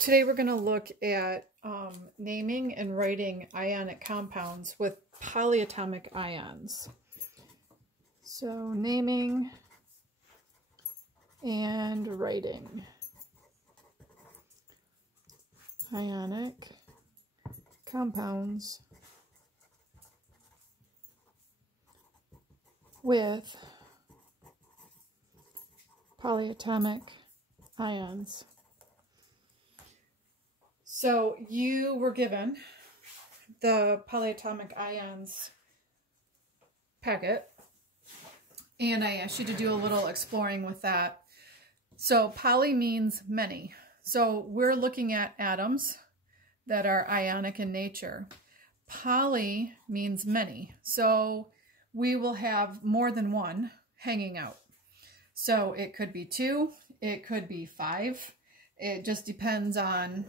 Today we're going to look at naming and writing ionic compounds with polyatomic ions. So naming and writing ionic compounds with polyatomic ions. So you were given the polyatomic ions packet, and I asked you to do a little exploring with that. So poly means many. So we're looking at atoms that are ionic in nature. Poly means many. So we will have more than one hanging out. So it could be 2, it could be 5. It just depends on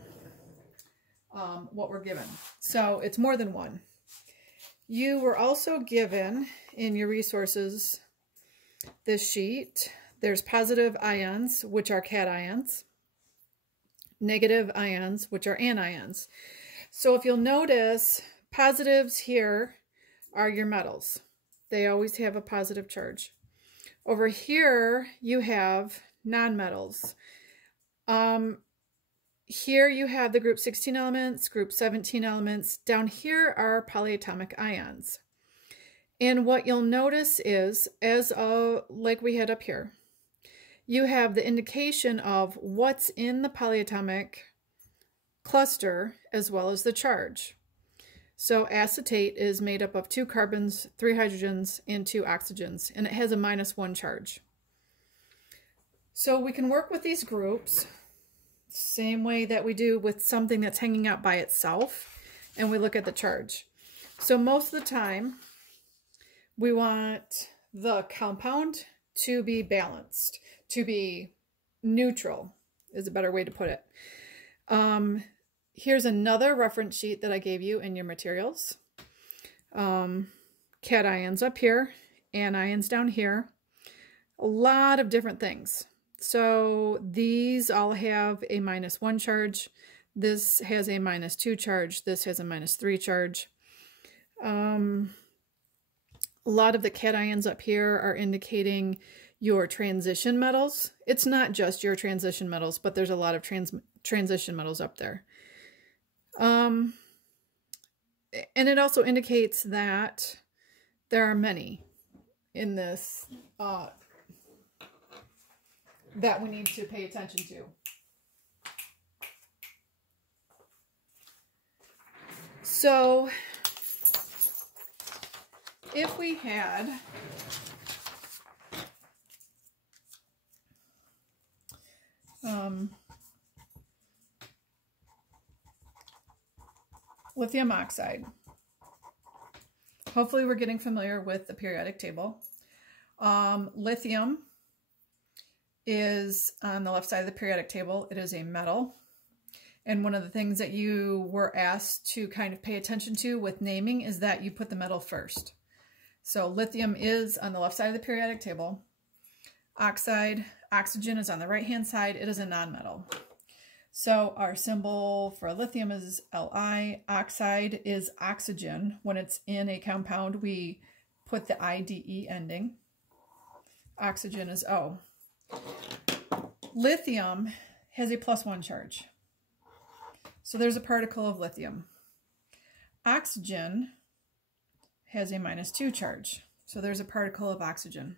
what we're given. So it's more than one. You were also given in your resources this sheet. There's positive ions, which are cations, negative ions, which are anions. So if you'll notice, positives here are your metals. They always have a positive charge. Over here, you have nonmetals. Here you have the group 16 elements, group 17 elements. Down here are polyatomic ions. And what you'll notice is, like we had up here, you have the indication of what's in the polyatomic cluster as well as the charge. So acetate is made up of 2 carbons, 3 hydrogens, and 2 oxygens, and it has a -1 charge. So we can work with these groups same way that we do with something that's hanging out by itself, and we look at the charge. So most of the time, we want the compound to be balanced, to be neutral, is a better way to put it. Here's another reference sheet that I gave you in your materials. Cations up here, anions down here, a lot of different things. So these all have a -1 charge. This has a -2 charge. This has a -3 charge. A lot of the cations up here are indicating your transition metals. It's not just your transition metals, but there's a lot of transition metals up there. And it also indicates that there are many in this that we need to pay attention to. So if we had lithium oxide, hopefully we're getting familiar with the periodic table. Lithium is on the left side of the periodic table. It is a metal. And one of the things that you were asked to kind of pay attention to with naming is that you put the metal first. So lithium is on the left side of the periodic table. Oxygen is on the right-hand side. It is a nonmetal. So our symbol for lithium is Li. Oxide is oxygen. When it's in a compound, we put the IDE ending. Oxygen is O. Lithium has a +1 charge. So there's a particle of lithium. Oxygen has a -2 charge. So there's a particle of oxygen.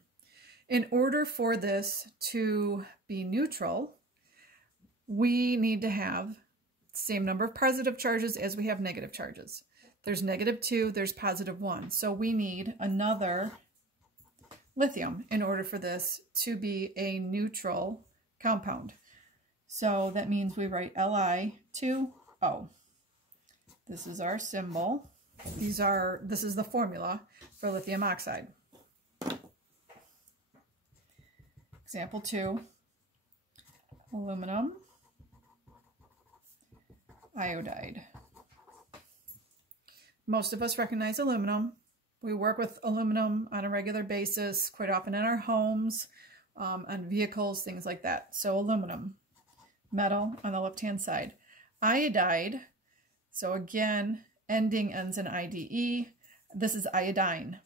In order for this to be neutral, we need to have the same number of positive charges as we have negative charges. There's -2, there's +1. So we need another lithium in order for this to be a neutral compound. So that means we write Li2O. This is our symbol. This is the formula for lithium oxide. Example 2, aluminum iodide. Most of us recognize aluminum. We work with aluminum on a regular basis, quite often in our homes, on vehicles, things like that. So aluminum, metal on the left-hand side. Iodide, so again, ending ends in IDE. This is iodine.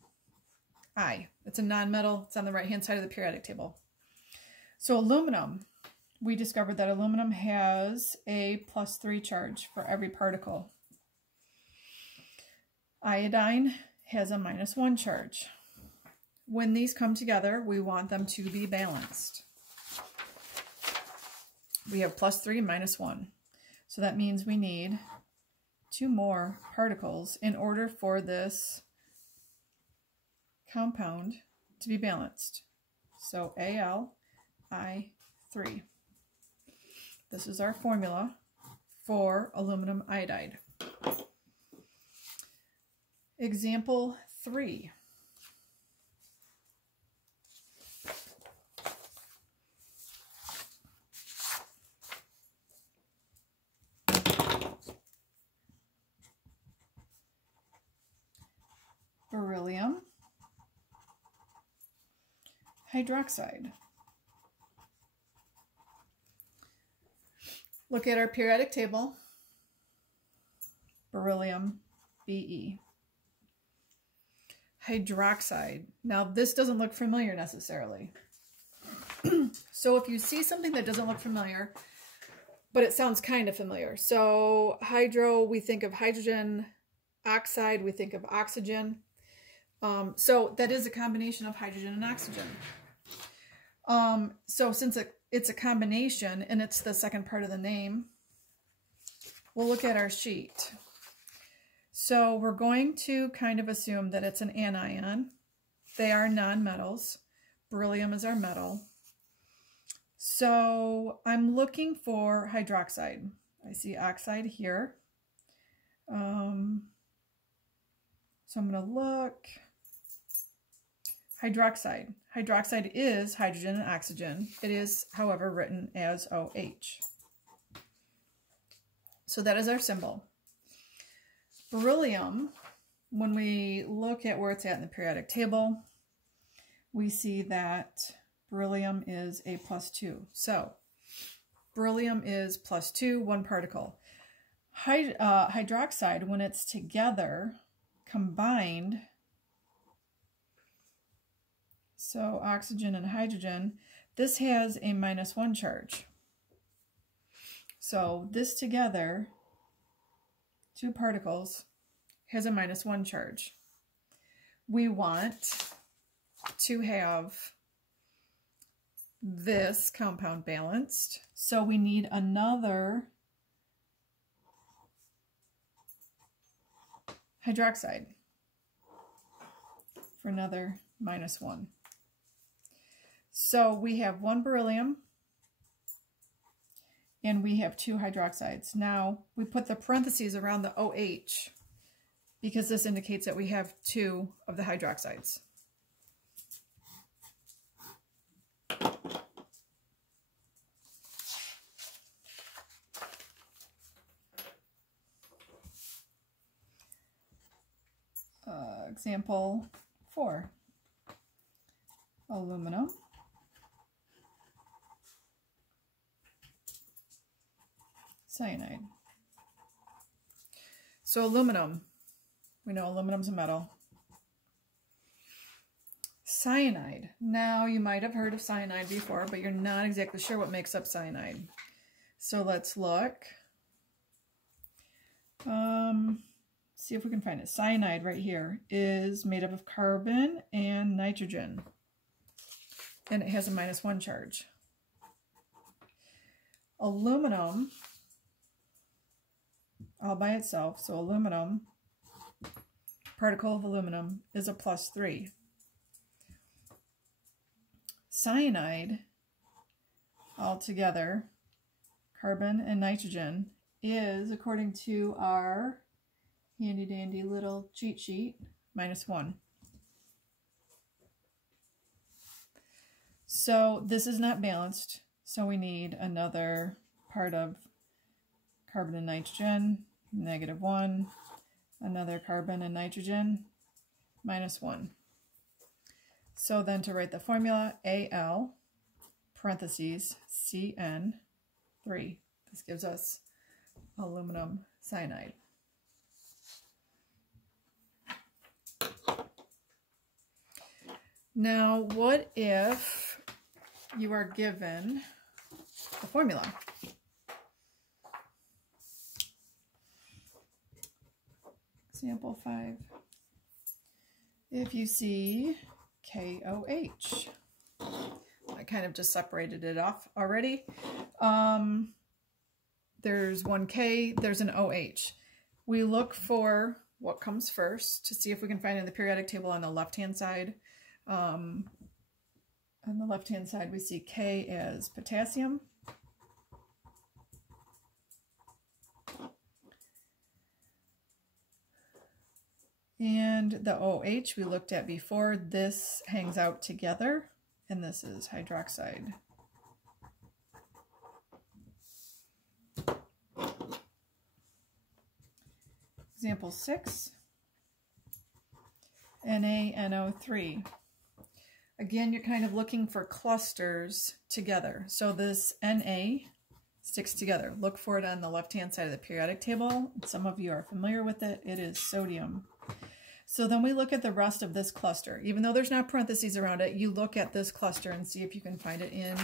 It's a nonmetal. It's on the right-hand side of the periodic table. So aluminum, we discovered that aluminum has a +3 charge for every particle. Iodine has a -1 charge. When these come together, we want them to be balanced. We have +3 and -1. So that means we need 2 more particles in order for this compound to be balanced. So Al(I3). This is our formula for aluminum iodide. Example 3. Beryllium hydroxide. Look at our periodic table. Beryllium, Be. Hydroxide. Now this doesn't look familiar necessarily. So if you see something that doesn't look familiar, but it sounds kind of familiar. So hydro, we think of hydrogen. Oxide, we think of oxygen. So that is a combination of hydrogen and oxygen. So since it's a combination and it's the second part of the name, we'll look at our sheet. So we're going to kind of assume that it's an anion. They are nonmetals. Beryllium is our metal. So I'm looking for hydroxide. I see oxide here. So I'm going to look. Hydroxide. Hydroxide is hydrogen and oxygen. It is, however, written as OH. So that is our symbol. Beryllium, when we look at where it's at in the periodic table, we see that beryllium is a +2. So beryllium is +2, 1 particle. Hydroxide, when it's together, combined, so oxygen and hydrogen, this has a -1 charge. So this together, 2 particles, has a -1 charge. We want to have this compound balanced, so we need another hydroxide for another -1. So we have 1 beryllium and we have 2 hydroxides. Now we put the parentheses around the OH because this indicates that we have 2 of the hydroxides. Example 4. Aluminum. Cyanide. So aluminum, we know aluminum's a metal. Cyanide. Now you might have heard of cyanide before, but you're not exactly sure what makes up cyanide. So let's look. See if we can find it. Cyanide right here is made up of carbon and nitrogen. And it has a -1 charge. Aluminum, all by itself, so aluminum, particle of aluminum, is a +3. Cyanide, all together, carbon and nitrogen, is, according to our handy dandy little cheat sheet, -1. So this is not balanced, so we need another part of carbon and nitrogen, -1, another carbon and nitrogen, -1. So then to write the formula, Al, parentheses, CN3. This gives us aluminum cyanide. Now, what if you are given the formula? Example 5. If you see KOH, I kind of just separated it off already. There's one K, there's an OH. We look for what comes first to see if we can find it in the periodic table on the left-hand side. On the left-hand side, we see K as potassium. And the OH we looked at before, this hangs out together, and this is hydroxide. Example 6, NaNO3. Again, you're kind of looking for clusters together. So this Na sticks together. Look for it on the left-hand side of the periodic table. Some of you are familiar with it. It is sodium. So then we look at the rest of this cluster. Even though there's not parentheses around it, you look at this cluster and see if you can find it in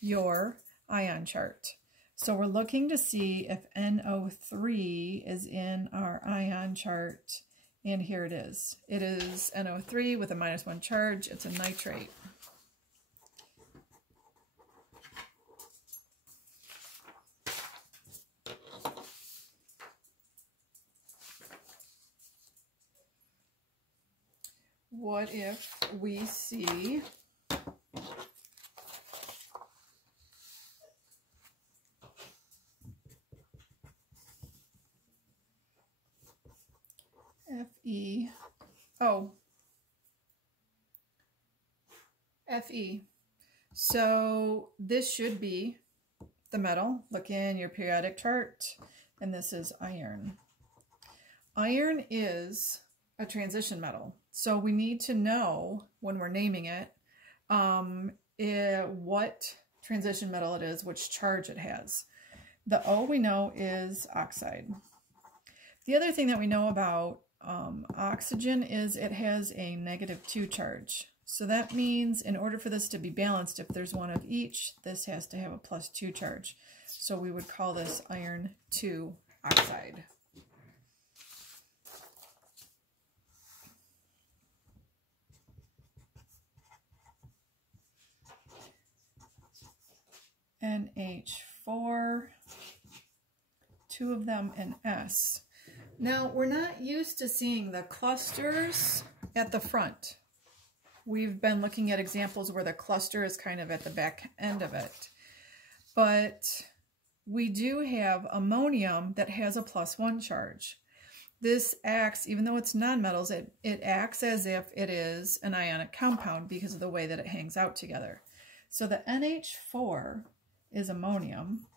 your ion chart. So we're looking to see if NO3 is in our ion chart, and here it is. It is NO3 with a -1 charge. It's a nitrate. What if we see Fe? Oh, Fe. So this should be the metal. Look in your periodic chart, and this is iron. Iron is a transition metal. So we need to know when we're naming it, what transition metal it is, which charge it has. The O we know is oxide. The other thing that we know about oxygen is it has a -2 charge. So that means in order for this to be balanced, if there's one of each, this has to have a +2 charge. So we would call this iron 2 oxide. NH4, 2 of them in S. Now, we're not used to seeing the clusters at the front. We've been looking at examples where the cluster is kind of at the back end of it. But we do have ammonium that has a +1 charge. This acts, even though it's nonmetals, it acts as if it is an ionic compound because of the way that it hangs out together. So the NH4 is ammonium,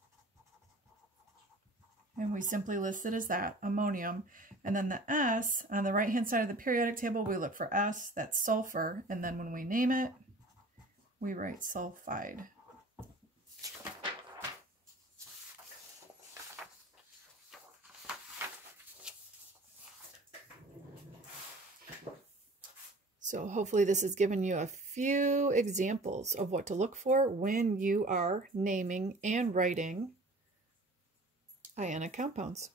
and we simply list it as that, ammonium. And then the S, on the right-hand side of the periodic table, we look for S, that's sulfur, and then when we name it, we write sulfide. So hopefully this has given you a few examples of what to look for when you are naming and writing ionic compounds.